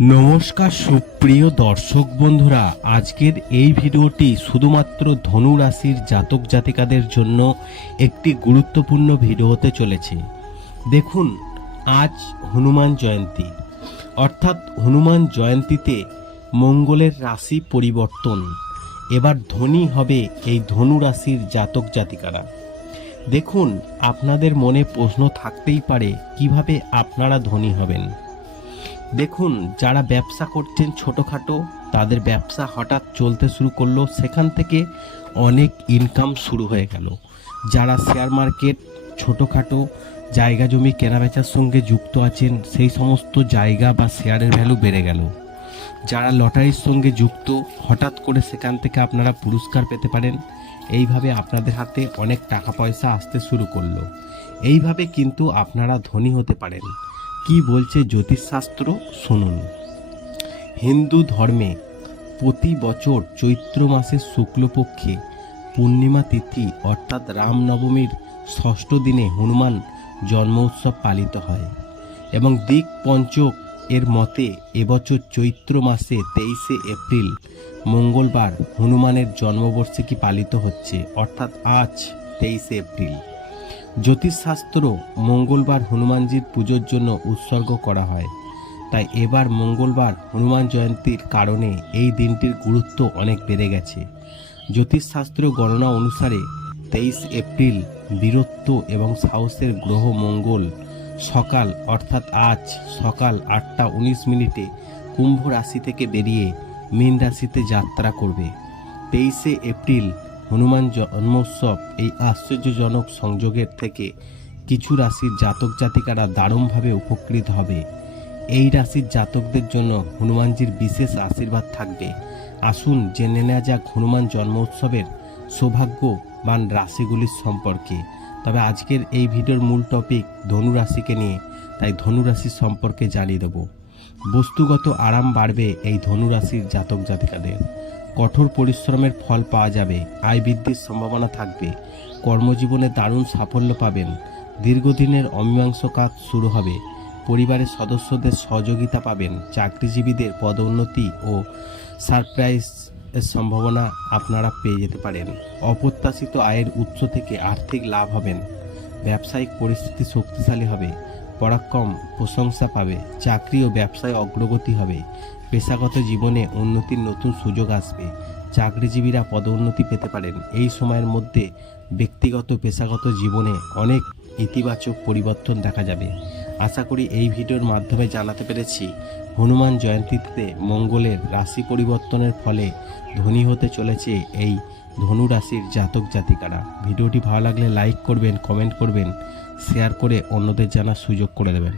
নমস্কার সুপ্রিয় দর্শক বন্ধুরা, আজকের এই ভিডিওটি শুধুমাত্র ধনু রাশির জাতক জাতিকাদের জন্য একটি গুরুত্বপূর্ণ ভিডিও হতে চলেছে। দেখুন, আজ হনুমান জয়ন্তী। অর্থাৎ হনুমান জয়ন্তীতে মঙ্গলের রাশি পরিবর্তন। এবার ধনী হবে এই ধনু রাশির জাতক জাতিকারা। দেখুন, আপনাদের মনে প্রশ্ন থাকতেই পারে, কীভাবে আপনারা ধনী হবেন? দেখুন, যারা ব্যবসা করছেন ছোটোখাটো, তাদের ব্যবসা হঠাৎ চলতে শুরু করল, সেখান থেকে অনেক ইনকাম শুরু হয়ে গেল। যারা শেয়ার মার্কেট ছোটোখাটো জায়গা জমি কেনাবেচার সঙ্গে যুক্ত আছেন, সেই সমস্ত জায়গা বা শেয়ারের ভ্যালু বেড়ে গেল। যারা লটারির সঙ্গে যুক্ত, হঠাৎ করে সেখান থেকে আপনারা পুরস্কার পেতে পারেন। এইভাবে আপনাদের হাতে অনেক টাকা পয়সা আসতে শুরু করল। এইভাবে কিন্তু আপনারা ধনী হতে পারেন। কি বলছে জ্যোতিষশাস্ত্র? শুনুন। হিন্দু ধর্মে প্রতি বছর চৈত্র মাসের শুক্লপক্ষে পূর্ণিমা তিথি অর্থাৎ রামনবমীর ষষ্ঠ দিনে হনুমান জন্ম উৎসব পালিত হয় এবং দিক পঞ্চক এর মতে এবছর চৈত্র মাসে তেইশে এপ্রিল মঙ্গলবার হনুমানের জন্মবার্ষিকী পালিত হচ্ছে, অর্থাৎ আজ তেইশে এপ্রিল। জ্যোতিষশাস্ত্র মঙ্গলবার হনুমানজির পুজোর জন্য উৎসর্গ করা হয়। তাই এবার মঙ্গলবার হনুমান জয়ন্তীর কারণে এই দিনটির গুরুত্ব অনেক বেড়ে গেছে। জ্যোতিষশাস্ত্র গণনা অনুসারে তেইশ এপ্রিল বীরত্ব এবং সাহসের গ্রহ মঙ্গল সকাল অর্থাৎ আজ সকাল আটটা উনিশ মিনিটে কুম্ভ রাশি থেকে বেরিয়ে মীন রাশিতে যাত্রা করবে। তেইশে এপ্রিল হনুমান জন্মোৎসব এই আশ্চর্যজনক সংযোগের থেকে কিছু রাশির জাতক জাতিকারা দারুণভাবে উপকৃত হবে। এই রাশির জাতকদের জন্য হনুমানজির বিশেষ আশীর্বাদ থাকবে। আসুন জেনে নেওয়া যাক হনুমান জন্মোৎসবের সৌভাগ্যবান রাশিগুলির সম্পর্কে। তবে আজকের এই ভিডিওর মূল টপিক ধনু রাশিকে নিয়ে, তাই ধনু রাশির সম্পর্কে জানিয়ে দেব। বস্তুগত আরাম বাড়বে এই ধনু রাশির জাতক জাতিকাদের। কঠোর পরিশ্রমের ফল পাওয়া যাবে, আয় বৃদ্ধির সম্ভাবনা থাকবে। কর্মজীবনে দারুণ সাফল্য পাবেন। দীর্ঘদিনের অমীমাংস কাজ শুরু হবে। পরিবারের সদস্যদের সহযোগিতা পাবেন। চাকরিজীবীদের পদোন্নতি ও সারপ্রাইজ সম্ভাবনা আপনারা পেয়ে যেতে পারেন। অপ্রত্যাশিত আয়ের উৎস থেকে আর্থিক লাভ হবেন। ব্যবসায়িক পরিস্থিতি শক্তিশালী হবে। পরাক্রম প্রশংসা পাবে। চাকরি ও ব্যবসায় অগ্রগতি হবে। পেশাগত জীবনে উন্নতির নতুন সুযোগ আসবে। চাকরিজীবীরা পদোন্নতি পেতে পারেন। এই সময়ের মধ্যে ব্যক্তিগত পেশাগত জীবনে অনেক ইতিবাচক পরিবর্তন দেখা যাবে। আশা করি এই ভিডিওর মাধ্যমে জানাতে পেরেছি, হনুমান জয়ন্তীতে মঙ্গলের রাশি পরিবর্তনের ফলে ধনী হতে চলেছে এই ধনু রাশির জাতক জাতিকারা। ভিডিওটি ভালো লাগলে লাইক করবেন, কমেন্ট করবেন, শেয়ার করে অন্যদের জানার সুযোগ করে দেবেন।